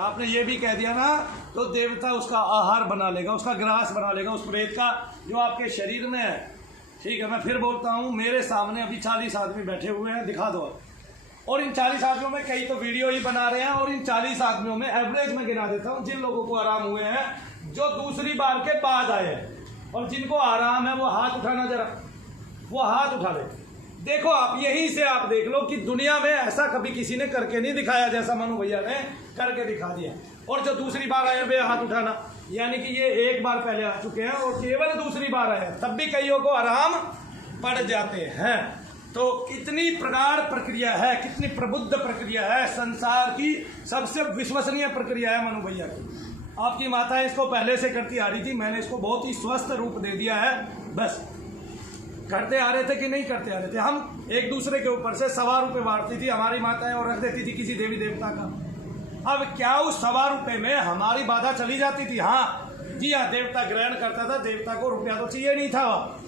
आपने ये भी कह दिया ना, तो देवता उसका आहार बना लेगा, उसका ग्रास बना लेगा उस प्रेत का जो आपके शरीर में है। ठीक है, मैं फिर बोलता हूँ, मेरे सामने अभी 40 आदमी बैठे हुए हैं, दिखा दो। और इन 40 आदमियों में कई तो वीडियो ही बना रहे हैं, और इन 40 आदमियों में एवरेज में गिना देता हूँ जिन लोगों को आराम हुए हैं, जो दूसरी बार के बाद आए हैं। और जिनको आराम है वो हाथ उठाना, जरा वो हाथ उठा ले। देखो आप यहीं से आप देख लो कि दुनिया में ऐसा कभी किसी ने करके नहीं दिखाया जैसा मनु भैया ने करके दिखा दिया। और जो दूसरी बार आए वे हाथ उठाना, यानी कि ये एक बार पहले आ चुके हैं और केवल दूसरी बार आए, तब भी कईयों को आराम पड़ जाते हैं। तो कितनी प्रगाढ़ प्रक्रिया है, कितनी प्रबुद्ध प्रक्रिया है, संसार की सबसे विश्वसनीय प्रक्रिया है मनु भैया की। आपकी माता इसको पहले से करती आ रही थी, मैंने इसको बहुत ही स्वस्थ रूप दे दिया है। बस करते आ रहे थे कि नहीं करते आ रहे थे, हम एक दूसरे के ऊपर से 1.25 रुपये बांटती थी हमारी माताएं और रख देती थी किसी देवी देवता का। अब क्या उस 1.25 रुपये में हमारी बाधा चली जाती थी? हाँ जी हाँ, देवता ग्रहण करता था, देवता को रुपया तो चाहिए नहीं था,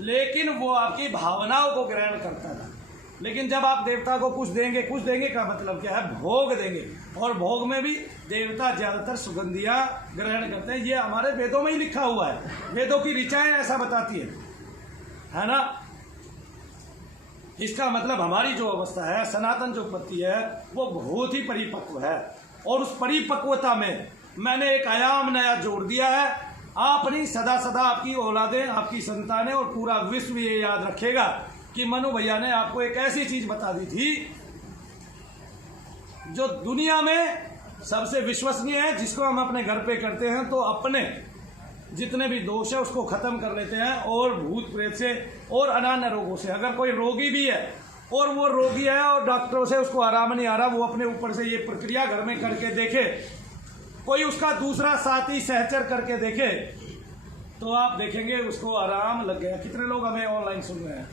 लेकिन वो आपकी भावनाओं को ग्रहण करता था। लेकिन जब आप देवता को कुछ देंगे का मतलब क्या है? भोग देंगे। और भोग में भी देवता ज्यादातर सुगंधियां ग्रहण करते हैं, ये हमारे वेदों में ही लिखा हुआ है, वेदों की ऋचाएं ऐसा बताती है ना। इसका मतलब हमारी जो अवस्था है, सनातन जो उत्पत्ति है, वो बहुत ही परिपक्व है। और उस परिपक्वता में मैंने एक आयाम नया जोड़ दिया है। आप नहीं, सदा सदा आपकी औलादें, आपकी संतानें और पूरा विश्व ये याद रखेगा कि मनु भैया ने आपको एक ऐसी चीज बता दी थी जो दुनिया में सबसे विश्वसनीय है, जिसको हम अपने घर पे करते हैं तो अपने जितने भी दोष है उसको खत्म कर लेते हैं, और भूत प्रेत से और अनान्य रोगों से। अगर कोई रोगी भी है और वो रोगी है और डॉक्टरों से उसको आराम नहीं आ रहा, वो अपने ऊपर से ये प्रक्रिया घर में करके देखे, कोई उसका दूसरा साथी सहचर करके देखे, तो आप देखेंगे उसको आराम लग गया। कितने लोग हमें ऑनलाइन सुन रहे हैं?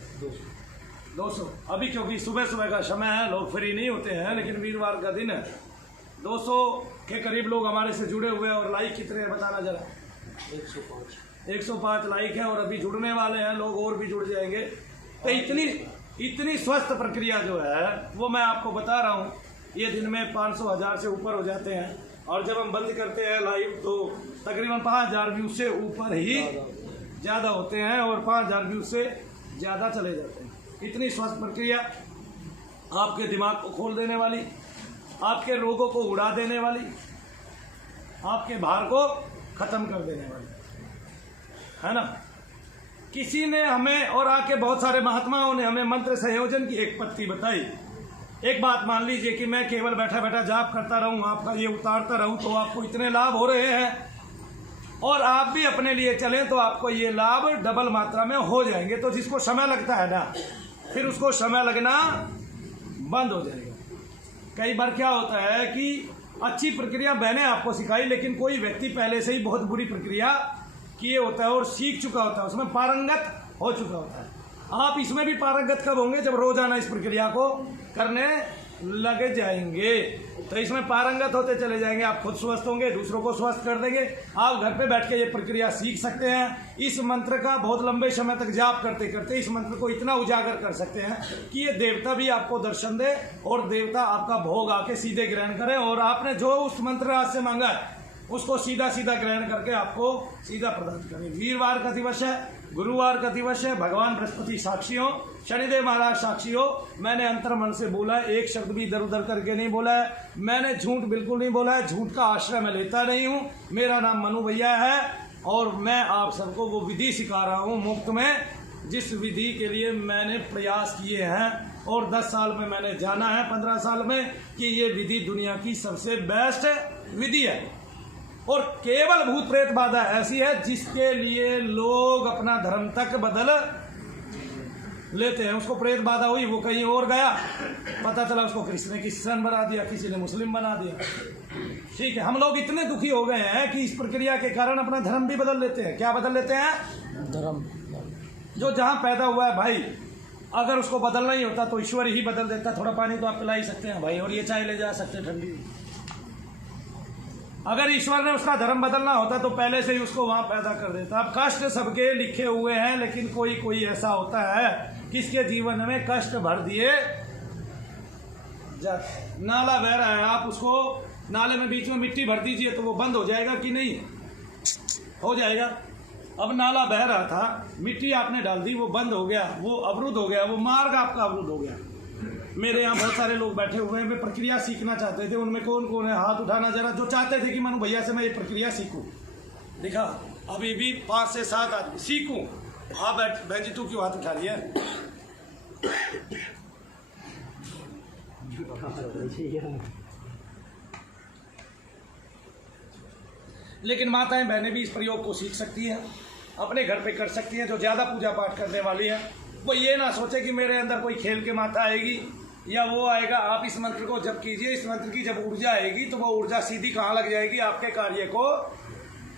200। अभी क्योंकि सुबह सुबह का समय है, लोग फ्री नहीं होते हैं, लेकिन वीरवार का दिन है। 200 के करीब लोग हमारे से जुड़े हुए हैं। और लाइक कितने हैं बताना जरा? 105 लाइक है, और अभी जुड़ने वाले हैं लोग, और भी जुड़ जाएंगे। तो इतनी स्वस्थ प्रक्रिया जो है वो मैं आपको बता रहा हूँ, ये दिन में 500,000 से ऊपर हो जाते हैं। और जब हम बंद करते हैं लाइव तो तकरीबन 5,000 व्यूज से ऊपर ही ज़्यादा होते हैं, और 5,000 व्यूज से ज़्यादा चले जाते हैं। इतनी स्वस्थ प्रक्रिया, आपके दिमाग को खोल देने वाली, आपके रोगों को उड़ा देने वाली, आपके भार को खत्म कर देने वाली है ना। किसी ने हमें, और आके बहुत सारे महात्माओं ने हमें मंत्र संयोजन की एक पत्ती बताई। एक बात मान लीजिए कि मैं केवल बैठा बैठा जाप करता रहूं, आपका ये उतारता रहूं, तो आपको इतने लाभ हो रहे हैं, और आप भी अपने लिए चलें तो आपको ये लाभ डबल मात्रा में हो जाएंगे। तो जिसको समय लगता है ना, फिर उसको समय लगना बंद हो जाएगा। कई बार क्या होता है कि अच्छी प्रक्रिया मैंने आपको सिखाई, लेकिन कोई व्यक्ति पहले से ही बहुत बुरी प्रक्रिया किए होता है और सीख चुका होता है, उसमें पारंगत हो चुका होता है। आप इसमें भी पारंगत कब होंगे? जब रोजाना इस प्रक्रिया को करने लगे जाएंगे, तो इसमें पारंगत होते चले जाएंगे। आप खुद स्वस्थ होंगे, दूसरों को स्वस्थ कर देंगे। आप घर पे बैठ के ये प्रक्रिया सीख सकते हैं। इस मंत्र का बहुत लंबे समय तक जाप करते करते इस मंत्र को इतना उजागर कर सकते हैं कि ये देवता भी आपको दर्शन दे, और देवता आपका भोग आके सीधे ग्रहण करे, और आपने जो उस मंत्र आज से मांगा है उसको सीधा सीधा ग्रहण करके आपको सीधा प्रदान करें। वीरवार का दिवस है, गुरुवार का दिवस है, भगवान बृहस्पति साक्षी हो, शनिदेव महाराज साक्षी हो। मैंने अंतर मन से बोला है, एक शब्द भी इधर उधर करके नहीं बोला है। मैंने झूठ बिल्कुल नहीं बोला है, झूठ का आश्रय मैं लेता नहीं हूँ। मेरा नाम मनु भैया है, और मैं आप सबको वो विधि सिखा रहा हूँ मुफ्त में, जिस विधि के लिए मैंने प्रयास किए हैं, और 10 साल में मैंने जाना है, 15 साल में, कि ये विधि दुनिया की सबसे बेस्ट विधि है। और केवल भूत प्रेत बाधा ऐसी है जिसके लिए लोग अपना धर्म तक बदल लेते हैं। उसको प्रेत बाधा हुई, वो कहीं और गया, पता चला उसको किसी ने क्रिश्चियन बना दिया, किसी ने मुस्लिम बना दिया। ठीक है, हम लोग इतने दुखी हो गए हैं कि इस प्रक्रिया के कारण अपना धर्म भी बदल लेते हैं। क्या बदल लेते हैं? धर्म। जो जहां पैदा हुआ है भाई, अगर उसको बदलना ही होता तो ईश्वर ही बदल देता। थोड़ा पानी तो आप पिला ही सकते हैं भाई, और ये चाय ले जा सकते हैं ठंडी। अगर ईश्वर ने उसका धर्म बदलना होता तो पहले से ही उसको वहां पैदा कर देता। अब कष्ट सबके लिखे हुए हैं, लेकिन कोई कोई ऐसा होता है किसके जीवन में कष्ट भर दिए जाते। नाला बह रहा है, आप उसको नाले में बीच में मिट्टी भर दीजिए तो वो बंद हो जाएगा कि नहीं? हो जाएगा। अब नाला बह रहा था, मिट्टी आपने डाल दी, वो बंद हो गया, वो अवरुद्ध हो गया, वो मार्ग आपका अवरुद्ध हो गया। मेरे यहाँ बहुत सारे लोग बैठे हुए हैं, वे प्रक्रिया सीखना चाहते थे। उनमें कौन कौन है? हाथ उठाना जरा, जो चाहते थे कि मनु भैया से मैं ये प्रक्रिया सीखूं। देखा, अभी भी 5 से 7 आदमी सीखूं। हाँ बहन जी, तू क्यों हाथ उठा रही है? लेकिन माताएं बहनें भी इस प्रयोग को सीख सकती हैं, अपने घर पे कर सकती हैं। जो ज़्यादा पूजा पाठ करने वाली है वो ये ना सोचे कि मेरे अंदर कोई खेल के माता आएगी या वो आएगा। आप इस मंत्र को जब कीजिए, इस मंत्र की जब ऊर्जा आएगी तो वो ऊर्जा सीधी कहाँ लग जाएगी? आपके कार्य को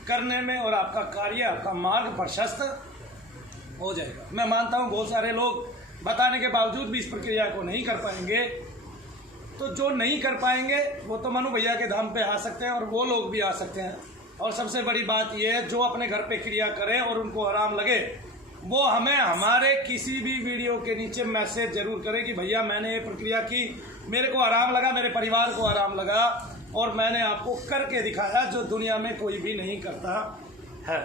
करने में, और आपका कार्य, आपका मार्ग प्रशस्त हो जाएगा। मैं मानता हूँ बहुत सारे लोग बताने के बावजूद भी इस प्रक्रिया को नहीं कर पाएंगे। तो जो नहीं कर पाएंगे वो तो मनु भैया के धाम पे आ सकते हैं, और वो लोग भी आ सकते हैं। और सबसे बड़ी बात यह है, जो अपने घर पे क्रिया करें और उनको आराम लगे, वो हमें हमारे किसी भी वीडियो के नीचे मैसेज जरूर करें कि भैया मैंने ये प्रक्रिया की, मेरे को आराम लगा, मेरे परिवार को आराम लगा, और मैंने आपको करके दिखाया, जो दुनिया में कोई भी नहीं करता है।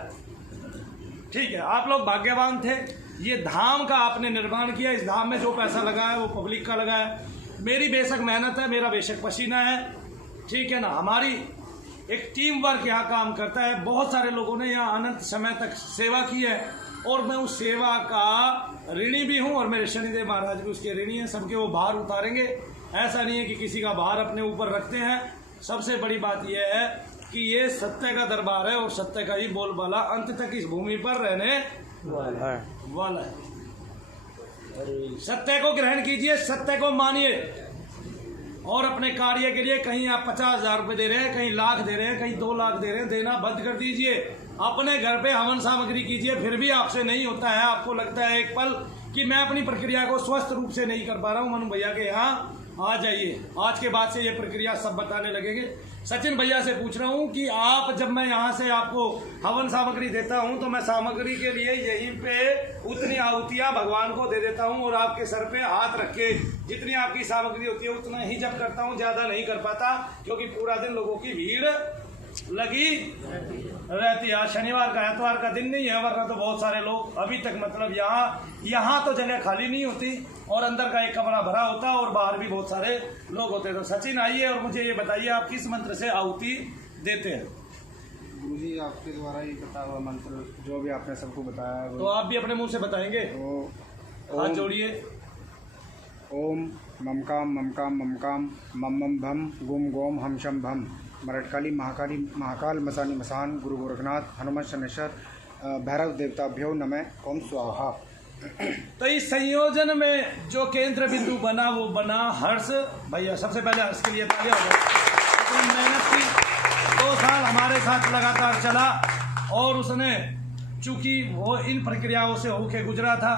ठीक है, आप लोग भाग्यवान थे। ये धाम का आपने निर्माण किया, इस धाम में जो पैसा लगा है वो पब्लिक का लगा है। मेरी बेशक मेहनत है, मेरा बेशक पसीना है, ठीक है ना। हमारी एक टीम वर्क यहाँ काम करता है। बहुत सारे लोगों ने यहाँ अनंत समय तक सेवा की है, और मैं उस सेवा का ऋणी भी हूँ, और मेरे शनिदेव महाराज भी उसके ऋणी हैं। सबके वो भार उतारेंगे। ऐसा नहीं है कि किसी का भार अपने ऊपर रखते हैं। सबसे बड़ी बात यह है कि ये सत्य का दरबार है, और सत्य का ही बोलबाला अंत तक इस भूमि पर रहने वाला है। सत्य को ग्रहण कीजिए, सत्य को मानिए, और अपने कार्य के लिए कहीं आप 50,000 रुपये दे रहे हैं, कहीं लाख दे रहे हैं, कहीं 2 लाख दे रहे हैं, देना बंद कर दीजिए। अपने घर पे हवन सामग्री कीजिए, फिर भी आपसे नहीं होता है। आपको लगता है एक पल कि मैं अपनी प्रक्रिया को स्वस्थ रूप से नहीं कर पा रहा हूँ, मनु भैया के यहाँ आ जाइए। आज के बाद से ये प्रक्रिया सब बताने लगेंगे। सचिन भैया से पूछ रहा हूँ कि आप, जब मैं यहाँ से आपको हवन सामग्री देता हूँ तो मैं सामग्री के लिए यहीं पे उतनी आहुतियाँ भगवान को दे देता हूँ, और आपके सर पे हाथ रख के जितनी आपकी सामग्री होती है उतना ही जब करता हूँ, ज़्यादा नहीं कर पाता, क्योंकि पूरा दिन लोगों की भीड़ लगी रहती है। आज शनिवार का, एतवार का दिन नहीं है, वरना तो बहुत सारे लोग अभी तक, मतलब यहाँ तो जगह खाली नहीं होती, और अंदर का एक कमरा भरा होता और बाहर भी बहुत सारे लोग होते। तो सचिन आइए और मुझे ये बताइए, आप किस मंत्र से आहुति देते हैं? गुरुजी, आपके द्वारा ही बता हुआ मंत्र जो भी आपने सबको बताया है, तो आप भी अपने मुंह से बताएंगे? हाथ जोड़िए। ओम ममकाम ममकाम ममकाम मम मम भम गुम गोम हम शम भम मरटकाली महाकाली महाकाल मसानी मसान गुरु गोरखनाथ हनुमत शनेश्वर भैरव देवताभ्यो नमः ओम स्वाहा। तो इस संयोजन में जो केंद्र बिंदु बना वो बना हर्ष भैया। सबसे पहले हर्ष के लिए तालियां हो जाए। मेहनत की, 2 साल हमारे साथ लगातार चला, और उसने चूंकि वो इन प्रक्रियाओं से होके गुजरा था,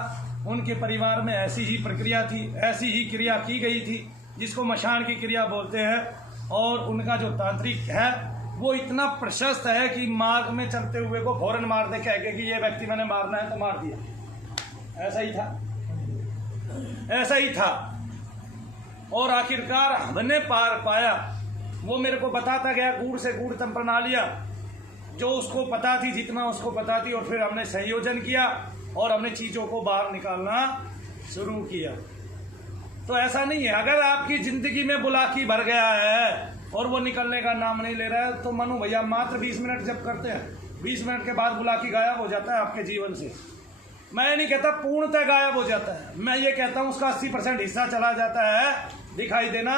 उनके परिवार में ऐसी ही प्रक्रिया थी, ऐसी ही क्रिया की गई थी, जिसको मशान की क्रिया बोलते हैं। और उनका जो तांत्रिक है वो इतना प्रशस्त है कि मार्ग में चलते हुए को फौरन मार दे, कह के कि ये व्यक्ति मैंने मारना है तो मार दिया। ऐसा ही था, ऐसा ही था। और आखिरकार हमने पार पाया। वो मेरे को बताता गया, गुड़ से गुड़ तम बना लिया, जो उसको पता थी, जितना उसको पता थी, और फिर हमने संयोजन किया और हमने चीज़ों को बाहर निकालना शुरू किया। तो ऐसा नहीं है, अगर आपकी ज़िंदगी में बुलाकी भर गया है और वो निकलने का नाम नहीं ले रहा है, तो मनु भैया मात्र 20 मिनट जब करते हैं, 20 मिनट के बाद बुलाकी गायब हो जाता है आपके जीवन से। मैं ये नहीं कहता पूर्णतः गायब हो जाता है, मैं ये कहता हूँ उसका 80% हिस्सा चला जाता है, दिखाई देना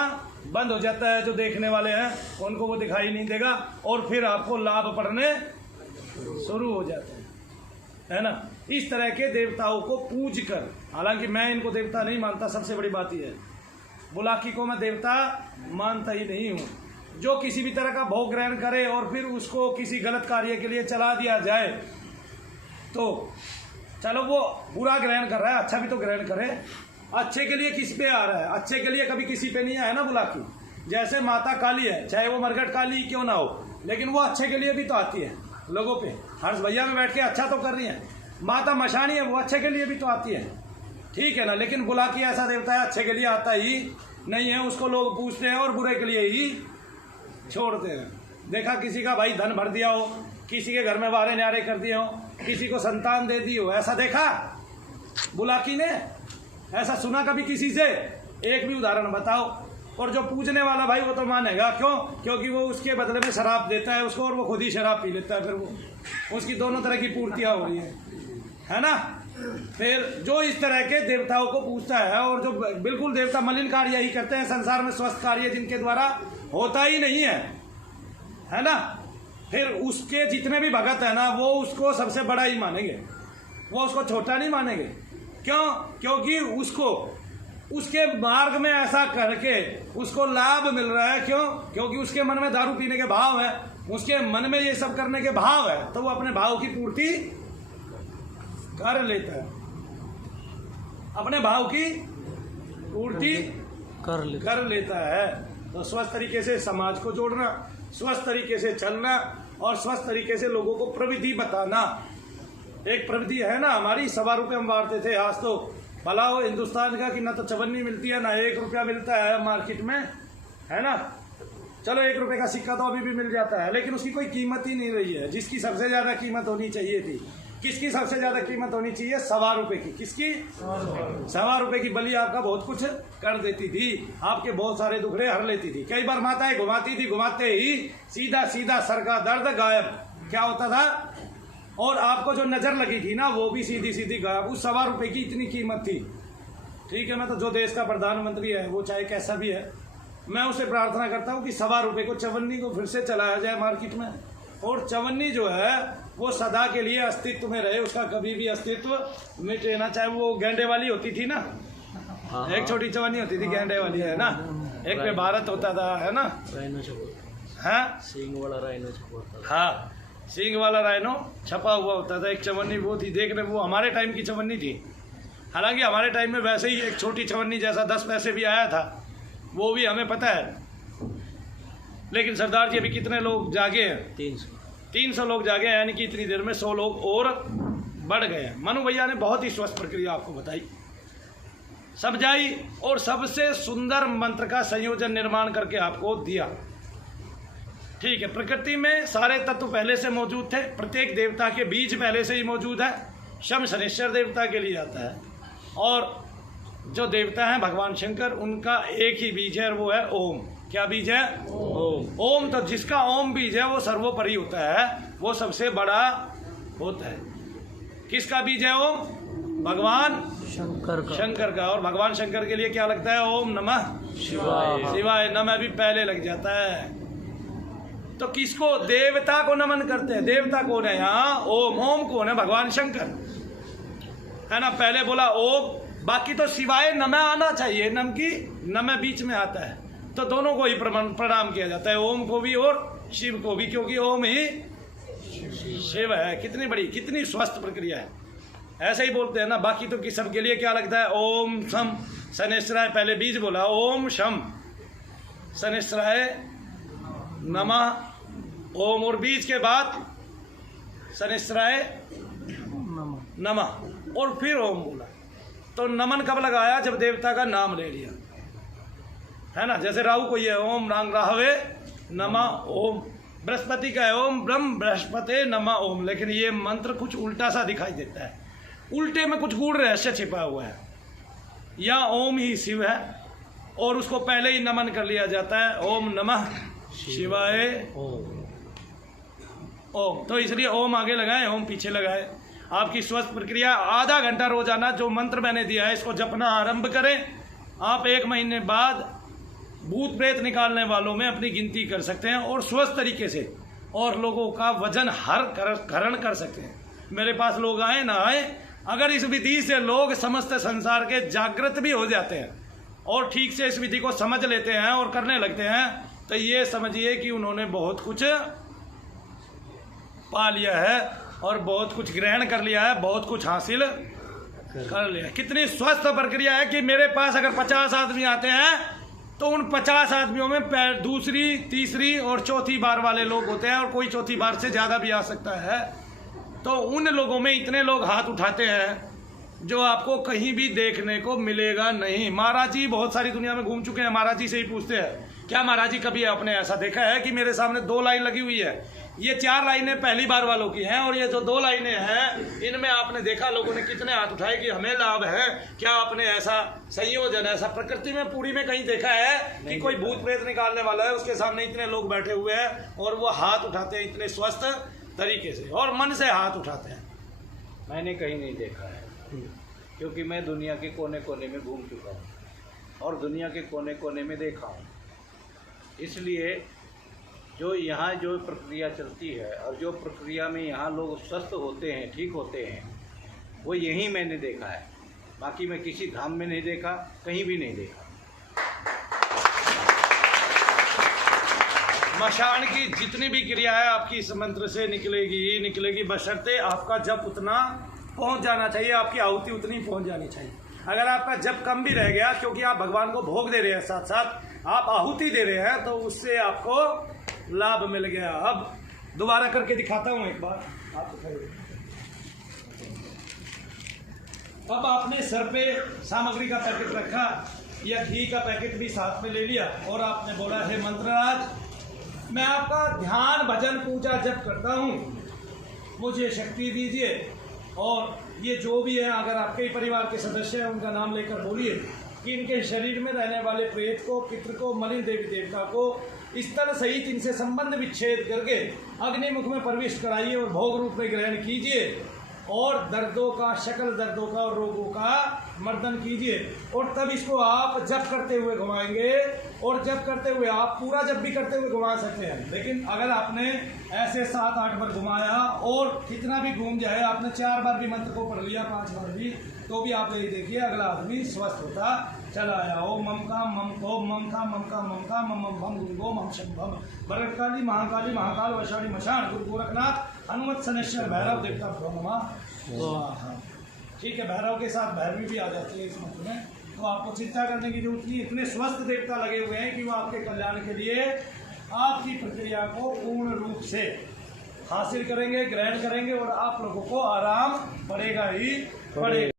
बंद हो जाता है। जो देखने वाले हैं उनको वो दिखाई नहीं देगा, और फिर आपको लाभ पड़ने शुरू हो जाते हैं, है ना। इस तरह के देवताओं को पूज कर, हालांकि मैं इनको देवता नहीं मानता, सबसे बड़ी बात यह है, बुलाकी को मैं देवता मानता ही नहीं हूँ। जो किसी भी तरह का भोग ग्रहण करे और फिर उसको किसी गलत कार्य के लिए चला दिया जाए, तो चलो वो बुरा ग्रहण कर रहा है, अच्छा भी तो ग्रहण करे। अच्छे के लिए किस पे आ रहा है? अच्छे के लिए कभी किसी पे नहीं आया ना बुलाकी। जैसे माता काली है, चाहे वो मरघट काली क्यों ना हो, लेकिन वो अच्छे के लिए भी तो आती है लोगों पे। हर्ष भैया में बैठ के अच्छा तो कर रही है। माता मशानी है, वो अच्छे के लिए भी तो आती है, ठीक है ना। लेकिन बुलाकी ऐसा देवता है, अच्छे के लिए आता ही नहीं है, उसको लोग पूछते हैं और बुरे के लिए ही छोड़ते हैं। देखा किसी का भाई धन भर दिया हो, किसी के घर में वारे न्यारे कर दिए हो, किसी को संतान दे दी हो, ऐसा देखा बुलाकी ने? ऐसा सुना कभी किसी से? एक भी उदाहरण बताओ। और जो पूजने वाला भाई वो तो मानेगा, क्यों? क्योंकि वो उसके बदले में शराब देता है उसको और वो खुद ही शराब पी लेता है, फिर वो उसकी दोनों तरह की पूर्तियां हो रही है ना। फिर जो इस तरह के देवताओं को पूजता है और जो बिल्कुल देवता मलिन कार्य ही करते हैं संसार में, स्वस्थ कार्य जिनके द्वारा होता ही नहीं है ना, फिर उसके जितने भी भगत है ना वो उसको सबसे बड़ा ही मानेंगे, वो उसको छोटा नहीं मानेंगे। क्यों? क्योंकि उसको उसके मार्ग में ऐसा करके उसको लाभ मिल रहा है। क्यों? क्योंकि उसके मन में दारू पीने के भाव है, उसके मन में ये सब करने के भाव है, तो वो अपने भाव की पूर्ति कर लेता है, अपने भाव की पूर्ति कर लेता है। तो स्वस्थ तरीके से समाज को जोड़ना, स्वस्थ तरीके से चलना और स्वस्थ तरीके से लोगों को प्रविधि बताना। एक प्रविधि है ना हमारी, 1.25 रुपये हम बांटते थे, आज तो भला हो हिंदुस्तान का कि ना तो चवन्नी मिलती है ना 1 रुपया मिलता है मार्केट में, है ना। चलो 1 रुपये का सिक्का तो अभी भी मिल जाता है, लेकिन उसकी कोई कीमत ही नहीं रही है। जिसकी सबसे ज़्यादा कीमत होनी चाहिए थी, किसकी सबसे ज़्यादा कीमत होनी चाहिए? 1.25 रुपये की। किसकी? 1.25 रुपये की बलि आपका बहुत कुछ कर देती थी, आपके बहुत सारे दुखड़े हर लेती थी। कई बार माताएं घुमाती थी, घुमाते ही सीधा सीधा सर का दर्द गायब। क्या होता था? और आपको जो नज़र लगी थी ना वो भी सीधी सीधी गायब। उस 1.25 रुपये की इतनी कीमत थी। ठीक है, मैं तो जो देश का प्रधानमंत्री है वो चाहे कैसा भी है, मैं उससे प्रार्थना करता हूँ कि 1.25 रुपये को चवन्नी को फिर से चलाया जाए मार्केट में, और चवन्नी जो है वो सदा के लिए अस्तित्व में रहे, उसका कभी भी अस्तित्व मिटे ना। चाहे वो गेंडे वाली होती थी ना, एक छोटी चवन्नी होती थी गेंडे वाली, है ना, एक पे भारत होता था, है ना, हाँ सींग वाला राइनो छपा हुआ होता था। एक चवन्नी वो थी, देखने वो हमारे टाइम की चवन्नी थी। हालांकि हमारे टाइम में वैसे ही एक छोटी चवन्नी जैसा 10 पैसे भी आया था, वो भी हमें पता है। लेकिन सरदार जी अभी कितने लोग जागे हैं? 300 लोग जागे हैं, यानी कि इतनी देर में 100 लोग और बढ़ गए हैं। मनु भैया ने बहुत ही स्वस्थ प्रक्रिया आपको बताई, समझाई और सबसे सुंदर मंत्र का संयोजन निर्माण करके आपको दिया। ठीक है, प्रकृति में सारे तत्व पहले से मौजूद थे, प्रत्येक देवता के बीज पहले से ही मौजूद है। शम शनेश्वर देवता के लिए आता है, और जो देवता हैं भगवान शंकर, उनका एक ही बीज है और वो है ओम। क्या बीज है? ओम। ओम, तो जिसका ओम बीज है वो सर्वोपरि होता है, वो सबसे बड़ा होता है। किसका बीज है ओम? भगवान शंकर का। और भगवान शंकर के लिए क्या लगता है? ओम नमः शिवाय। नमः भी पहले लग जाता है। तो किसको? देवता को नमन करते हैं। देवता कौन है यहाँ? ओम। ओम कौन है? भगवान शंकर, है ना। पहले बोला ओम, बाकी तो शिवाय नमः आना चाहिए, नम की नमः बीच में आता है, तो दोनों को ही प्रणाम किया जाता है, ओम को भी और शिव को भी, क्योंकि ओम ही शिव है। कितनी बड़ी, कितनी स्वस्थ प्रक्रिया है। ऐसे ही बोलते हैं ना। बाकी तो कि सबके लिए क्या लगता है? ओम शम शनेश्वराय, पहले बीज बोला ओम शम शनेश्वराय नमः ओम, और बीज के बाद शनेश्वराय नमः, और फिर ओम बोला। तो नमन कब लगाया? जब देवता का नाम ले लिया, है ना। जैसे राहु को ये ओम रांग राहवे नमः ओम, बृहस्पति का है ओम ब्रह्म बृहस्पति नमः ओम। लेकिन ये मंत्र कुछ उल्टा सा दिखाई देता है, उल्टे में कुछ गूढ़ रहस्य छिपा हुआ है। या ओम ही शिव है और उसको पहले ही नमन कर लिया जाता है, ओम नमः शिवाय ओम। तो इसलिए ओम आगे लगाए, ओम पीछे लगाए। आपकी स्वस्थ प्रक्रिया आधा घंटा रोजाना जो मंत्र मैंने दिया है इसको जपना आरंभ करें। आप 1 महीने बाद भूत प्रेत निकालने वालों में अपनी गिनती कर सकते हैं और स्वस्थ तरीके से और लोगों का वजन हरण कर सकते हैं। मेरे पास लोग आए ना आए, अगर इस विधि से लोग समस्त संसार के जागृत भी हो जाते हैं और ठीक से इस विधि को समझ लेते हैं और करने लगते हैं, तो ये समझिए कि उन्होंने बहुत कुछ पा लिया है और बहुत कुछ ग्रहण कर लिया है, बहुत कुछ हासिल कर लिया। कितनी स्वस्थ प्रक्रिया है कि मेरे पास अगर 50 आदमी आते हैं तो उन 50 आदमियों में दूसरी, तीसरी और चौथी बार वाले लोग होते हैं, और कोई चौथी बार से ज़्यादा भी आ सकता है। तो उन लोगों में इतने लोग हाथ उठाते हैं जो आपको कहीं भी देखने को मिलेगा नहीं। महाराज जी बहुत सारी दुनिया में घूम चुके हैं, महाराज जी से ही पूछते हैं क्या महाराज जी कभी आपने ऐसा देखा है कि मेरे सामने 2 लाइन लगी हुई है, ये 4 लाइनें पहली बार वालों की हैं, और ये जो 2 लाइनें हैं इनमें आपने देखा लोगों ने कितने हाथ उठाए कि हमें लाभ है? क्या आपने ऐसा संयोजन, ऐसा प्रकृति में पूरी में कहीं देखा है कि कोई भूत प्रेत निकालने वाला है, उसके सामने इतने लोग बैठे हुए हैं और वो हाथ उठाते हैं इतने स्वस्थ तरीके से और मन से हाथ उठाते हैं? मैंने कहीं नहीं देखा है, क्योंकि मैं दुनिया के कोने कोने में घूम चुका हूँ और दुनिया के कोने कोने में देखा हूँ। इसलिए जो यहाँ जो प्रक्रिया चलती है और जो प्रक्रिया में यहाँ लोग स्वस्थ होते हैं, ठीक होते हैं, वो यहीं मैंने देखा है। बाकी मैं किसी धाम में नहीं देखा, कहीं भी नहीं देखा। मशान की जितनी भी क्रिया है आपकी इस मंत्र से निकलेगी, बशर्ते आपका जप उतना पहुंच जाना चाहिए, आपकी आहुति उतनी पहुंच जानी चाहिए। अगर आपका जप कम भी रह गया, क्योंकि आप भगवान को भोग दे रहे हैं, साथ साथ आप आहुति दे रहे हैं, तो उससे आपको लाभ मिल गया। अब दोबारा करके दिखाता हूं एक बार, आप अब आपने सर पे सामग्री का पैकेट रखा या घी का पैकेट भी साथ में ले लिया और आपने बोला है मंत्रराज, मैं आपका ध्यान भजन पूजा जप करता हूँ, मुझे शक्ति दीजिए। और ये जो भी है, अगर आपके ही परिवार के सदस्य हैं उनका नाम लेकर बोलिए कि इनके शरीर में रहने वाले प्रेत को, पितृ को, मलिन देवी देवता को स्थल सहित इनसे संबंध विच्छेद करके अग्निमुख में प्रविष्ट कराइए और भोग रूप में ग्रहण कीजिए और दर्दों का, शकल दर्दों का और रोगों का मर्दन कीजिए। और तब इसको आप जप करते हुए घुमाएंगे, और जप करते हुए आप पूरा जप भी करते हुए घुमा सकते हैं। लेकिन अगर आपने ऐसे 7-8 बार घुमाया और कितना भी घूम जाए, आपने 4 बार भी मंत्र को पढ़ लिया, 5 बार भी, तो भी आप यही देखिए अगला आदमी स्वस्थ होता चला आया। ओम मम काम मम ओम मम काम मम काम मम काम मम मम भम गुरु गोम हम शंभम भरतकाली महाकाली महाकाल वैशाली मशान गुरु गोरखनाथ हनुमत सनेश्वर भैरव देवता भ्रो नमः। ठीक है, भैरव के साथ भैरवी भी आ जाती है इस मंत्र में, तो आपको चिंता करने की जरूरत नहीं। इतने स्वस्थ देवता लगे हुए हैं कि वो आपके कल्याण के लिए आपकी प्रक्रिया को पूर्ण रूप से हासिल करेंगे, ग्रहण करेंगे और आप लोगों को आराम पड़ेगा ही पड़ेगा।